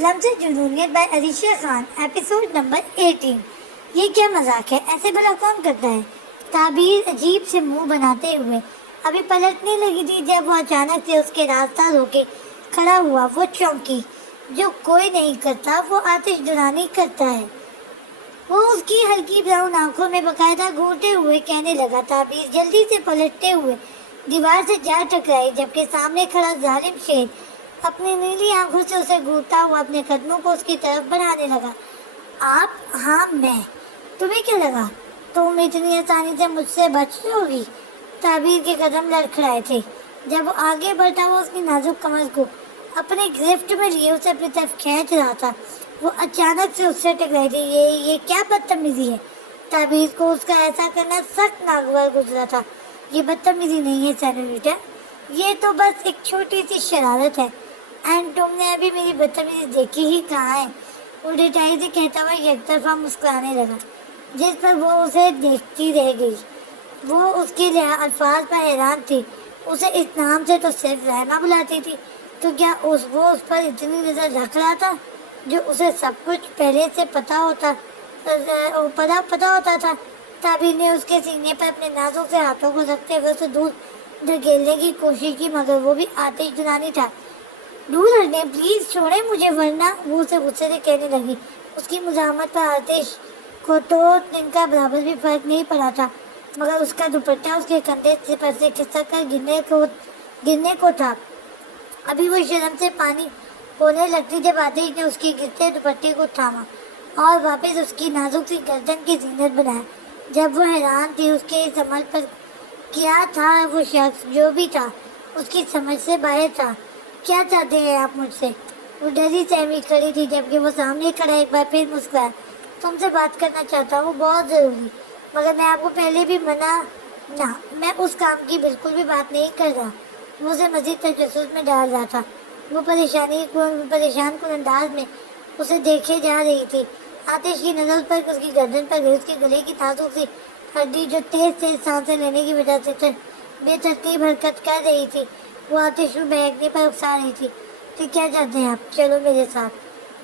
لمز جنونیت by Alisha Khan, episode number 18۔ یہ کیا مذاق ہے؟ ایسے بھلا کون کرتا ہے؟ تعبیر عجیب سے منہ بناتے ہوئے ابھی پلٹنے لگی تھی جب وہ اچانک سے اس کے راستہ رو کے کھڑا ہوا۔ وہ چونکی۔ جو کوئی نہیں کرتا وہ آتش دورانی کرتا ہے۔ وہ اس کی ہلکی براؤن آنکھوں میں باقاعدہ گھورتے ہوئے کہنے لگا۔ تعبیر جلدی سے پلٹتے ہوئے دیوار سے جا ٹکرائی، جبکہ سامنے کھڑا ظالم شیر اپنی نیلی آنکھوں سے اسے گھورتا ہوا اپنے قدموں کو اس کی طرف بڑھانے لگا۔ آپ؟ ہاں میں۔ تمہیں کیا لگا تم اتنی آسانی سے مجھ سے بچ جاؤ گی؟ تعبیر کے قدم لڑکھڑائے تھے۔ جب وہ آگے بڑھتا وہ اس کی نازک کمر کو اپنے گرفت میں لیے اسے اپنی طرف کھینچ رہا تھا۔ وہ اچانک سے اس سے ٹکرائی تھی۔ یہ کیا بدتمیزی ہے؟ تعبیر کو اس کا ایسا کرنا سخت ناگوار گزرا تھا۔ یہ بدتمیزی نہیں ہے سینوریٹا، یہ تو بس ایک چھوٹی سی شرارت ہے۔ اینڈ تم نے ابھی میری بدتمیزی دیکھی ہی کہاں ہے؟ وہ ڈٹائی سے کہتا ہوا یک طرفہ مسکرانے لگا، جس پر وہ اسے دیکھتی رہ گئی۔ وہ اس کے الفاظ پر حیران تھی۔ اسے اس نام سے تو صرف رحمہ بلاتی تھی، تو کیا وہ اس پر اتنی نظر رکھ رہا تھا جو اسے سب کچھ پہلے سے پتا ہوتا تھا؟ تعبیر نے اس کے سینے پر اپنے نازک سے ہاتھوں کو رکھتے ہوئے اسے دور دھکیلنے کی کوشش کی، مگر وہ بھی آتش دورانی تھا۔ دور ہٹنے، پلیز چھوڑیں مجھے ورنہ، وہ اسے غصے سے کہنے لگی۔ اس کی مزاحمت پر آتش کو تو ان کا برابر بھی فرق نہیں پڑا تھا، مگر اس کا دوپٹہ اس کے کندھے پر سے کھسک کر گرنے کو تھا۔ ابھی وہ شرم سے پانی ہونے لگتی جب آتش نے اس کے گرتے دوپٹے کو تھاما اور واپس اس کی نازک سی گردن کی زینت بنایا۔ جب وہ حیران تھی اس کے اس عمل پر، کیا تھا وہ شخص جو بھی تھا اس کی سمجھ سے باہر تھا۔ کیا چاہتے ہیں آپ مجھ سے؟ وہ ڈری سہمی کھڑی تھی، جبکہ وہ سامنے کھڑا ایک بار پھر مسکرایا۔ تم سے بات کرنا چاہتا ہوں، بہت ضروری، مگر میں آپ کو پہلے بھی نہ، میں اس کام کی بالکل بھی بات نہیں کر رہا۔ وہ اسے مزید تجسس میں ڈال رہا تھا۔ وہ پریشان کن انداز میں اسے دیکھے جا رہی تھی۔ آتش کی نظر پر اس کی گردن پر گئی، اس کے گلے کی نازک سی ہڈی جو تیز سانسیں لینے کی وجہ سے بے ترتیب حرکت کر رہی تھی، وہ آتش کو بہکنے پر اکسا رہی تھی۔ تو کیا چاہتے ہیں آپ؟ چلو میرے ساتھ۔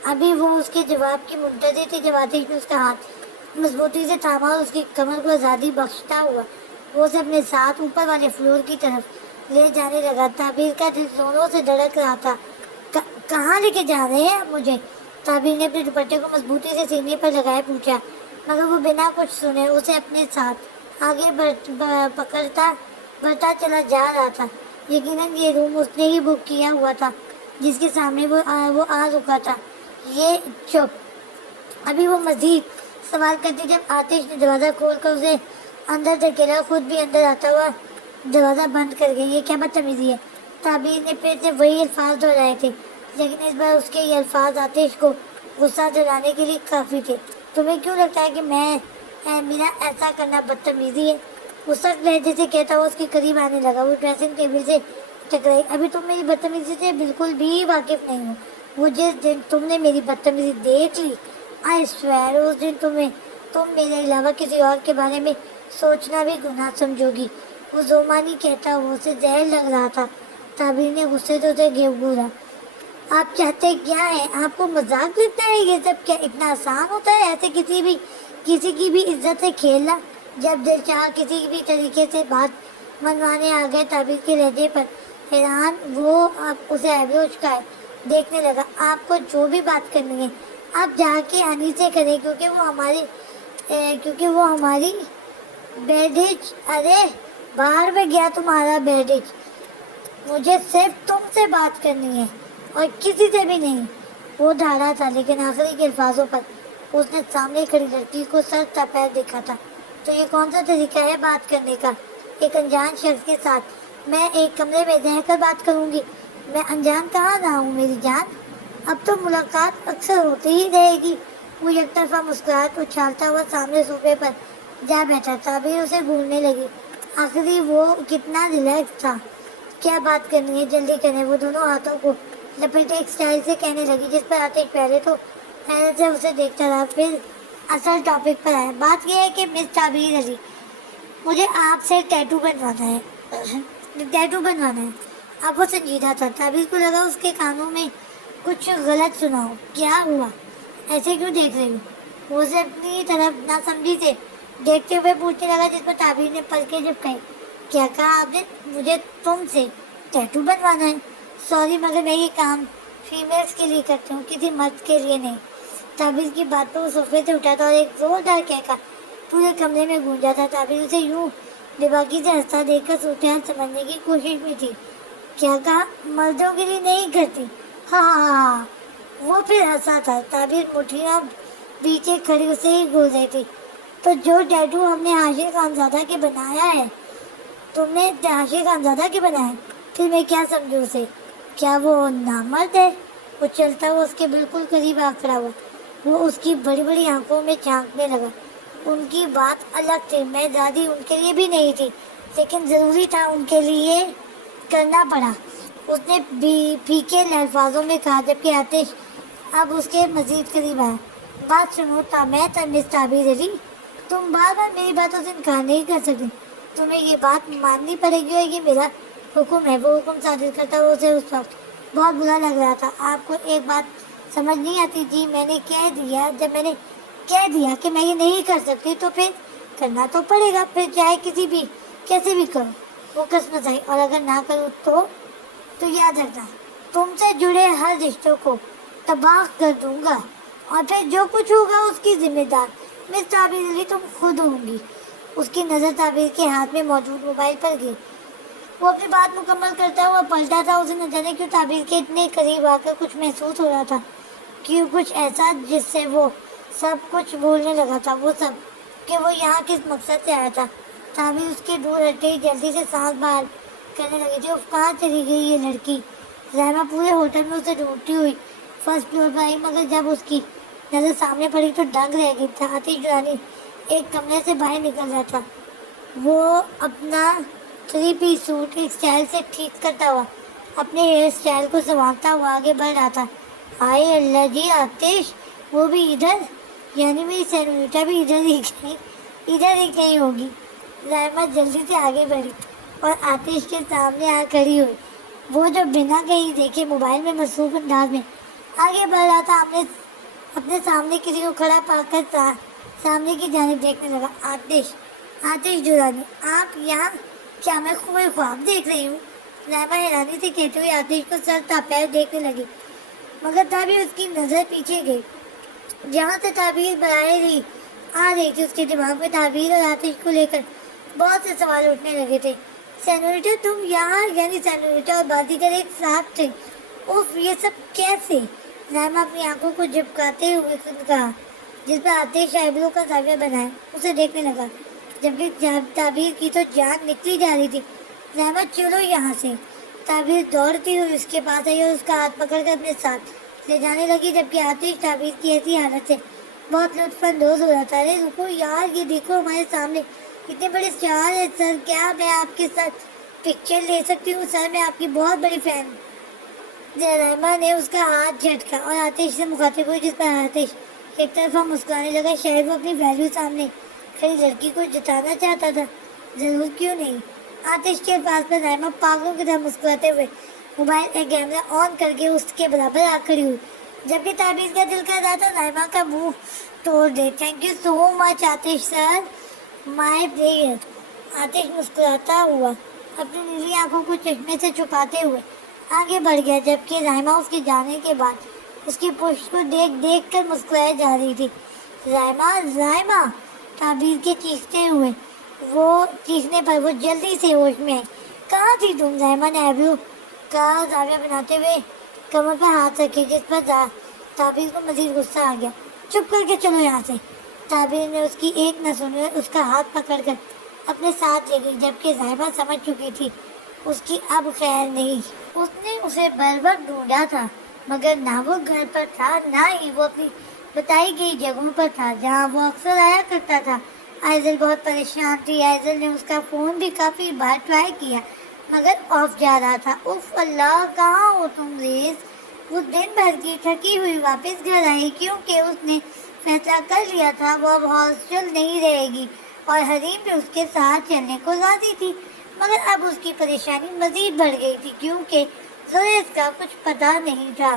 ابھی وہ اس کے جواب کی منتظر تھی جب آتش نے اس کا ہاتھ مضبوطی سے تھاما اور اس کی کمر کو آزادی بخشتا ہوا وہ اسے اپنے ساتھ اوپر والے فلور کی طرف لے جانے لگا۔ تعبیر کا دل زوروں سے دھڑک رہا تھا۔ کہاں لے کے جا رہے ہیں مجھے؟ تعبیر نے اپنے دوپٹے کو مضبوطی سے سینے پر لگائے پوچھا، مگر وہ بنا کچھ سنے اسے اپنے ساتھ آگے بڑھتا چلا جا رہا تھا۔ یقیناً یہ روم اس نے ہی بک کیا ہوا تھا جس کے سامنے وہ آ رکا تھا۔ یہ چپ۔ ابھی وہ مزید سوال کرتی جب آتش نے دروازہ کھول کر اسے اندر دھکیلا، خود بھی اندر آتا ہوا دروازہ بند کر گئی۔ یہ کیا بدتمیزی ہے؟ تعبیر نے پھر سے وہی الفاظ دہرائے تھے، لیکن اس بار اس کے یہ الفاظ آتش کو غصہ دلانے کے لیے کافی تھے۔ تمہیں کیوں لگتا ہے کہ میرا ایسا کرنا بدتمیزی ہے؟ وہ سخت لہجے سے کہتا ہوا اس کے قریب آنے لگا۔ وہ ڈریسنگ ٹیبل سے ٹکرائی۔ ابھی تم میری بدتمیزی سے بالکل بھی واقف نہیں ہو۔ وہ جس دن تم نے میری بدتمیزی دیکھ لی، آئی سویئر، اس دن تم میرے علاوہ کسی اور کے بارے میں سوچنا بھی گناہ سمجھو گی۔ وہ زومانی کہتا ہوا اسے زہر لگ رہا تھا۔ تعبیر نے غصے سے اسے گھورا۔ آپ چاہتے کیا ہیں؟ آپ کو مذاق لگتا ہے یہ سب؟ کیا اتنا آسان ہوتا ہے ایسے کسی کی بھی عزت سے کھیلنا؟ جب دل چاہا کسی بھی طریقے سے بات منوانے آ گئے۔ تعبیر کے لہجے پر حیران وہ اسے ایبرو اچکائے دیکھنے لگا۔ آپ کو جو بھی بات کرنی ہے آپ جا کے انی سے کریں، کیونکہ وہ ہماری بیڈج۔ ارے باہر میں گیا تمہارا بیڈج۔ مجھے صرف تم سے بات کرنی ہے اور کسی سے بھی نہیں۔ وہ دھاڑا تھا، لیکن آخری کے الفاظوں پر اس نے سامنے کھڑی لڑکی کو سر تا پیر دیکھا تھا۔ تو یہ کون سا طریقہ ہے بات کرنے کا ایک انجان شخص کے ساتھ؟ میں ایک کمرے میں رہ کر بات کروں گی؟ میں انجان کہاں رہا ہوں میری جان؟ اب تو ملاقات اکثر ہوتی ہی رہے گی۔ وہ یک طرفہ مسکراہٹ اچھالتا ہوا سامنے صوفے پر جا بیٹھا۔ تعبیر اسے گھورنے لگی۔ آخری وہ کتنا ریلیکس تھا۔ کیا بات کرنی ہے؟ جلدی کریں۔ وہ دونوں ہاتھوں کو لپیٹے ایک سٹائل سے کہنے لگی، جس پر آتش پہلے تو حیرت سے اسے دیکھتا رہا، پھر اصل ٹاپک پر آیا۔ بات یہ ہے کہ مس تعبیر علی، مجھے آپ سے ٹیٹو بنوانا ہے۔ اب وہ سنجیدہ تھا۔ تعبیر کو لگا اس کے کانوں میں کچھ غلط سنا ہو. کیا ہوا؟ ایسے کیوں دیکھ رہی ہو؟ وہ اسے اپنی طرف نہ سمجھی سے دیکھتے ہوئے پوچھنے لگا، جس پر تعبیر نے پلکیں جھپکائی. کیا کہا آپ نے؟ مجھے تم سے ٹیٹو بنوانا ہے؟ سوری مگر میں یہ کام فیمیلز کے لیے کرتی ہوں، کسی مرد کے لیے نہیں. تعبیر کی بات پر وہ صوفے سے اٹھا تھا اور ایک زوردار کہکا پورے کمرے میں گونجا تھا. تعبیر اسے یوں بےباکی سے ہنستا دیکھ کر صورتحال سمجھنے کی کوشش میں تھی. کیا کہا؟ مردوں کے لیے نہیں کرتی؟ ہاں ہاں ہاں. وہ پھر ہنسا تھا. تعبیر مٹھیاں پیچھے کھڑی اسے ہی گھور رہی تھی. تو جو ٹیٹو ہم نے حاشر خانزادہ کے بنایا ہے، تم نے حاشر خانزادہ کے بنایا ہے، پھر میں کیا سمجھوں اسے؟ کیا وہ نامرد ہے؟ وہ چلتا ہوا اس کے بالکل قریب آ کھڑا ہوا. وہ اس کی بڑی بڑی آنکھوں میں جھانکنے لگا. ان کی بات الگ تھی. میں دادی ان کے لیے بھی نہیں تھی، لیکن ضروری تھا ان کے لیے، کرنا پڑا. اس نے پھیکے الفاظوں میں کہا، جبکہ آتش اب اس کے مزید قریب آیا. بات سنو میں مس تعبیر علی، تم بار بار میری باتوں سے انکار نہیں کر سکتے. تمہیں یہ بات ماننی پڑے گی اور یہ میرا حکم ہے. وہ حکم صادر کرتا ہوا اسے اس وقت بہت برا لگ رہا تھا. آپ کو ایک بات سمجھ نہیں آتی؟ جی میں نے کہہ دیا. جب میں نے کہہ دیا کہ میں یہ نہیں کر سکتی تو پھر کرنا تو پڑے گا، پھر چاہے کیسے بھی کرو. وہ کس مسائی. اور اگر نہ کروں تو یاد رکھنا، تم سے جڑے ہر رشتوں کو تباہ کر دوں گا، اور پھر جو کچھ ہوگا اس کی ذمہ دار مس تعبیر علی تم خود ہوں گی. اس کی نظر تعبیر کے ہاتھ میں موجود موبائل پر گئی. وہ اپنی بات مکمل کرتا ہوا پلٹا تھا. اسے نہ جانے کیوں تعبیر کے اتنے قریب آ کر کچھ محسوس ہو رہا تھا، کیوں کچھ ایسا جس سے وہ سب کچھ بھولنے لگا تھا. وہ سب کہ وہ یہاں کس مقصد سے آیا تھا. تعبیر اس کے دور ہٹ گئی، جلدی سے سانس باہر کرنے لگی تھی. کہاں چلی گئی یہ لڑکی؟ زائمہ پورے ہوٹل میں اسے ڈھونڈتی ہوئی فرسٹ فلور پر آئی، مگر جب اس کی نظر سامنے پڑی تو دنگ رہ گئی تھا. آتش جرانی ایک کمرے سے باہر نکل رہا تھا. وہ اپنا 3 پیس سوٹ ایک اسٹائل سے ٹھیک کرتا ہوا اپنے ہیئر اسٹائل کو سنوارتا ہوا آگے بڑھ رہا تھا. آئے اللہ جی، آتش وہ بھی ادھر؟ یعنی میری سینوریٹا بھی ادھر ہی کہیں ہوگی. زائمہ جلدی سے آگے بڑھی اور آتش کے سامنے آ کھڑی ہوئی. وہ جو بنا کہیں دیکھے موبائل میں مصروف انداز میں آگے بڑھ رہا تھا، اپنے سامنے کسی کو کھڑا پا کر سامنے کی جانب دیکھنے لگا. آتش جرانی، آپ یہاں؟ کیا میں کوئی خواب دیکھ رہی ہوں؟ زائمہ حیرانی سے کہتے ہوئے آتش کو سر تا پیر دیکھنے لگی، مگر تبھی اس کی نظر پیچھے گئی جہاں سے تعبیر براہ آ رہی تھی. اس کے دماغ میں تعبیر اور آتش کو لے کر بہت سے سوال اٹھنے لگے تھے. سینوریٹا تم یہاں؟ یعنی سینوریٹا اور بازیگر ایک ساتھ تھے؟ اوف، یہ سب کیسے؟ زائمہ اپنی آنکھوں کو جھپکاتے ہوئے کہا، جس پر آتش آئیبرو کا زاویہ بنائے اسے دیکھنے لگا، جبکہ تعبیر کی تو جان نکلی جا رہی تھی. زائمہ چلو یہاں سے. تعبیر دوڑتی ہوئی اس کے پاس آئی اور اس کا ہاتھ پکڑ کر اپنے ساتھ لے جانے لگی، جبکہ آتش تعبیر کی ایسی حالت سے بہت لطف اندوز ہو رہا تھا. ارے رکو یار، یہ دیکھو ہمارے سامنے اتنے بڑے اسٹار ہے. سر کیا میں آپ کے ساتھ پکچر لے سکتی ہوں؟ سر میں آپ کی بہت بڑی فین. زائمہ نے اس کا ہاتھ جھٹکا اور آتش سے مخاطب ہوئی، جس پر آتش ایک طرفہ مسکرانے لگا. شاید وہ اپنی ویلیو سامنے کھڑی لڑکی کو جتانا چاہتا تھا. ضرور، کیوں نہیں؟ آتش کے پاس پر زائمہ پاگلوں کی طرح مسکراتے ہوئے موبائل کا کیمرہ آن کر کے اس کے برابر آ کھڑی ہوئی، جبکہ تعبیر کا دل کر رہا تھا زائمہ کا منہ توڑ دے. تھینک یو سو مچ آتش سر، مائی پلیئر. آتش مسکراتا ہوا اپنی نیلی آنکھوں کو چشمے سے چھپاتے ہوئے آگے بڑھ گیا، جبکہ زائمہ اس کے جانے کے بعد اس کی پشت کو دیکھ کر مسکرائے جا رہی تھی. زائمہ تعبیر کے چیخنے پر وہ جلدی سے ہوش میں آئی. کہاں تھی تم؟ زائمہ نے آئیبرو کا زاویہ بناتے ہوئے کمر پر ہاتھ رکھے، جس پر تعبیر کو مزید غصہ آ گیا. چپ کر کے چلو یہاں سے. تعبیر نے اس کی ایک نہ سنی اور اس کا ہاتھ پکڑ کر اپنے ساتھ لے گئی، جبکہ زائمہ سمجھ چکی تھی اس کی اب خیر نہیں. اس نے اسے بروقت ڈھونڈا تھا، مگر نہ وہ گھر پر تھا، نہ ہی وہ اپنی بتائی گئی جگہوں پر تھا جہاں وہ اکثر آیا کرتا تھا. آئزل بہت پریشان تھی. آئزل نے اس کا فون بھی کافی بار ٹرائی کیا، مگر آف جا رہا تھا. اف اللہ، کہاں ہو تم ریز؟ وہ دن بھر کی تھکی ہوئی واپس گھر آئی، کیونکہ اس نے فیصلہ کر لیا تھا وہ اب ہاسٹل نہیں رہے گی اور حریم بھی اس کے ساتھ چلنے کو راضی تھی. مگر اب اس کی پریشانی مزید بڑھ گئی تھی، کیونکہ زوریس کا کچھ پتہ نہیں تھا.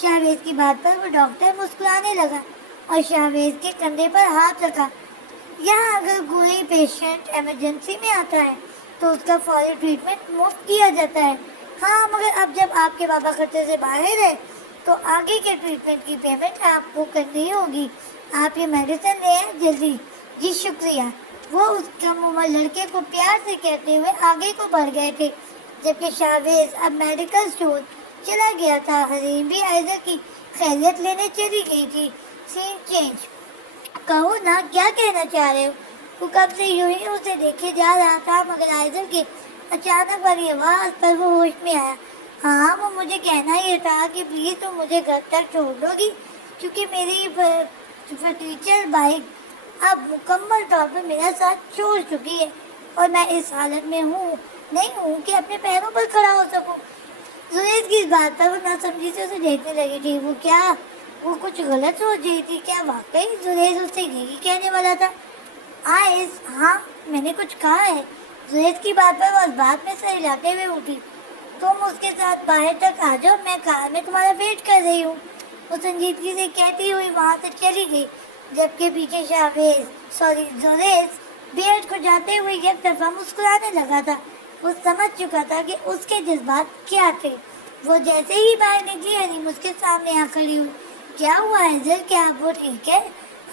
شاہویز کی بات پر وہ ڈاکٹر مسکرانے لگا اور شاہویز کے کندھے پر ہاتھ رکھا. یہاں اگر کوئی پیشنٹ ایمرجنسی میں آتا ہے تو اس کا فوری ٹریٹمنٹ مفت کیا جاتا ہے. ہاں مگر اب جب آپ کے بابا خطرے سے باہر ہے تو آگے کے ٹریٹمنٹ کی پیمنٹ آپ کو کرنی ہوگی. آپ یہ میڈیسن لیں جلدی. جی شکریہ. وہ اس کم عمر لڑکے کو پیار سے کہتے ہوئے آگے کو بڑھ گئے تھے جبکہ شاہویز اب میڈیکل اسٹور چلا گیا تھا. حریم بھی آئزر کی خیریت لینے چلی گئی تھی. سین چینج. کہو نا کیا کہنا چاہ رہے ہو؟ وہ کب سے یوں ہی اسے دیکھے جا رہا تھا مگر آئزر کی اچانک والی آواز پر وہ ہوش میں آیا. ہاں وہ مجھے کہنا یہ تھا کہ پلیز تم مجھے گھر تک چھوڑ دو گی کیونکہ میری ٹیچر بائک اب مکمل طور پر میرا ساتھ چھوڑ چکی ہے اور میں اس حالت میں نہیں ہوں کہ اپنے پیروں پر کھڑا ہو سکوں. زریز کی اس بات پر وہ نہ سمجھی سے اسے دیکھنے لگی تھی. وہ کچھ غلط سوچ رہی تھی. کیا واقعی زریز اس سے یہی کہنے والا تھا؟ ہاں میں نے کچھ کہا ہے. زریز کی بات پر وہ اس بات میں سے ہلاتے ہوئے اٹھی. تم اس کے ساتھ باہر تک آ جاؤ, میں کار میں تمہارا ویٹ کر رہی ہوں. وہ سنجیدگی سے کہتی ہوئی وہاں سے چلی گئی جبکہ پیچھے زریز بیٹ کو جاتے ہوئے ایک دفعہ مسکرانے لگا تھا. وہ سمجھ چکا تھا کہ اس کے جذبات کیا تھے. وہ جیسے ہی باہر نکلی حریم اس کے سامنے آ کھڑی ہوئی. کیا ہوا حیضر, کیا وہ ٹھیک ہے؟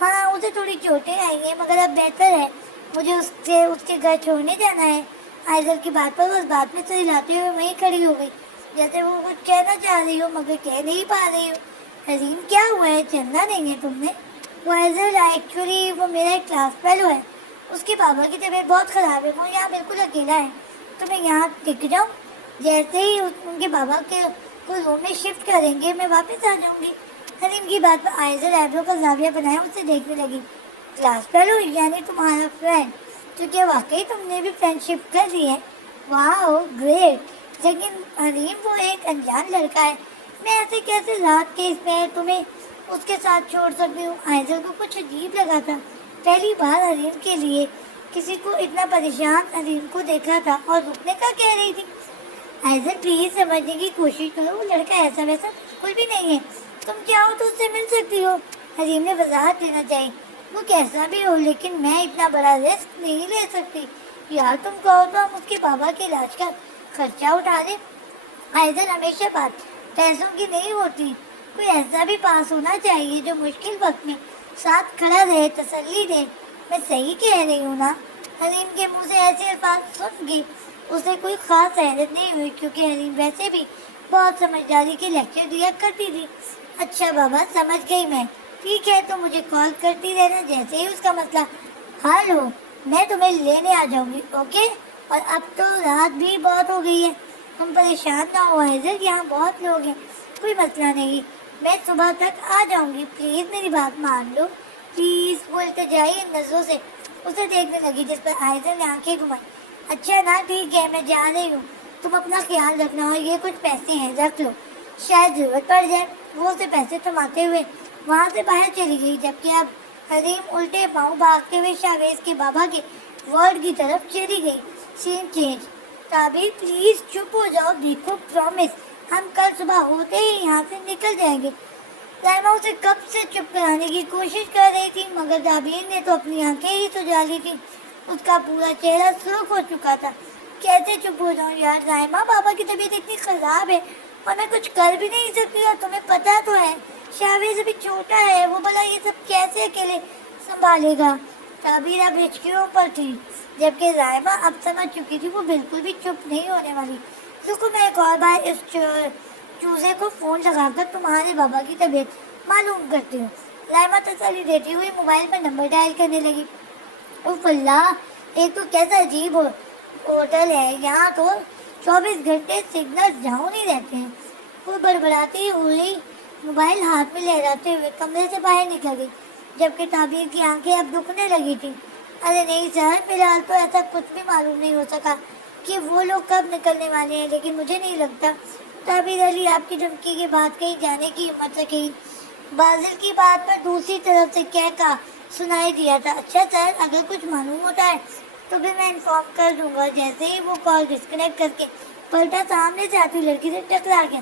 ہاں اسے تھوڑی چوٹیں آئی ہیں مگر اب بہتر ہے. مجھے اس کے گھر چھوڑنے جانا ہے. حیضر کی بات پر اس بات میں سے ہلاتے ہوئے وہیں کھڑی ہو گئی جیسے وہ کچھ کہنا چاہ رہی ہو مگر کہہ نہیں پا رہی ہو. حریم کیا ہوا ہے, چلنا نہیں ہے تم نے؟ وہ حیضر ایکچولی وہ میرا ایک کلاس فیلو ہے, اس کے بابا کی طبیعت بہت خراب ہے, وہ یہاں بالکل اکیلا ہے تو میں یہاں ٹک جاؤں. جیسے ہی ان کے بابا کے کو روم میں شفٹ کریں گے میں واپس آ جاؤں گی. حریم کی بات پر حیضر ایبرو کا زاویہ بنایا اسے دیکھنے لگی. کلاس فیلو یعنی تمہارا فرینڈ, تو کیا واقعی تم نے بھی فرینڈ شپ کر لی ہے؟ واو گریٹ. لیکن حریم وہ ایک انجان لڑکا ہے, میں ایسے کیسے رات کے اس میں تمہیں اس کے ساتھ چھوڑ سکتی ہوں؟ حیضر کو کچھ عجیب لگا تھا. پہلی بار حریم کے لیے کسی کو اتنا پریشان حریم کو دیکھا تھا اور رکنے کا کہہ رہی تھی. حیضر پلیز سمجھنے کی کوشش کرو, وہ لڑکا ایسا ویسا بالکل بھی نہیں ہے, تم چاہو تو اس سے مل سکتی ہو. حریم نے وضاحت دینا چاہی. وہ کیسا بھی ہو لیکن میں اتنا بڑا رسک نہیں لے سکتی. یار تم کہو تو ہم اس کے بابا کے علاج کا خرچہ اٹھا دیں. حیضر ہمیشہ بات پیسوں کی نہیں ہوتی, کوئی ایسا بھی پاس ہونا چاہیے جو مشکل وقت میں ساتھ کھڑا رہے, تسلی دے. میں صحیح کہہ رہی ہوں نا؟ حریم کے منہ سے ایسے الفاظ سن گئی اسے کوئی خاص حیرت نہیں ہوئی کیونکہ حریم ویسے بھی بہت سمجھداری کے لیکچر دیا کرتی تھی. اچھا بابا سمجھ گئی میں, ٹھیک ہے تو مجھے کال کرتی رہنا جیسے ہی اس کا مسئلہ حل ہو. میں تمہیں لینے آ جاؤں گی, اوکے؟ اور اب تو رات بھی بہت ہو گئی ہے, تم پریشان نہ ہو حیضر, یہاں بہت لوگ ہیں, کوئی مسئلہ نہیں, میں صبح تک آ جاؤں گی. پلیز میری بات مان لو پلیز. وہ التجائی نظروں سے اسے دیکھنے لگی جس پر حیضر نے آنکھیں گھمائی. اچھا نا ٹھیک ہے میں جا رہی ہوں, تم اپنا خیال رکھنا, اور یہ کچھ پیسے ہیں رکھ لو, شاید ضرورت پڑ جائے. وہ اسے پیسے تھماتے ہوئے وہاں سے باہر چلی گئی جبکہ اب حریم الٹے پاؤں بھاگتے ہوئے شاہویز کے بابا کے وارڈ کی طرف چلی گئی. سین چینج. تعبیر پلیز چپ ہو جاؤ, دیکھو پرومس ہم کل صبح ہوتے ہی یہاں سے نکل جائیں گے. رائما اسے کب سے چپ کرانے کی کوشش کر رہی تھی مگر تعبیر نے تو اپنی آنکھیں ہی سجا لی تھی. اس کا پورا چہرہ سرخ ہو چکا تھا. کیسے چپ ہو جاؤں یار رائما, بابا کی طبیعت اتنی خراب ہے اور میں کچھ کر بھی نہیں سکتی, اور تمہیں پتہ تو ہے شاہویز ابھی چھوٹا ہے, وہ بھلا یہ سب کیسے اکیلے سنبھالے گا. تعبیر اب ہچکیوں پر تھی جبکہ رائما اب سمجھ چکی تھی وہ بالکل بھی چپ نہیں ہونے والی. رکو میں ایک اور بار اس چوزے کو فون لگا کر تمہارے بابا کی طبیعت معلوم کرتی ہوں. رائما تسلی دیتی ہوئی موبائل پر نمبر ڈائل کرنے لگی. اوف اللہ, ایک تو کیسا عجیب ہوٹل ہے, یہاں تو 24 گھنٹے سگنل ڈاؤن ہی رہتے ہیں. وہ بڑبڑاتی ہوئی موبائل ہاتھ میں لہراتے ہوئے کمرے سے باہر نکل گئی جبکہ تعبیر کی آنکھیں اب دکھنے لگی تھیں. ارے نہیں سر, فی الحال تو ایسا کچھ بھی معلوم نہیں ہو سکا کہ وہ لوگ کب نکلنے والے ہیں, لیکن مجھے نہیں لگتا تعبیر علی آپ کی دھمکی کے بعد کہیں جانے کی ہمت رکھے. بازل کی بات پر دوسری طرف سے کہا سنائی دیا تھا. اچھا سر, اگر کچھ معلوم ہوتا ہے تو پھر میں انفارم کر دوں گا. جیسے ہی وہ کال ڈسکنیکٹ کر کے پلٹا, سامنے سے آتی لڑکی سے ٹکرا گیا.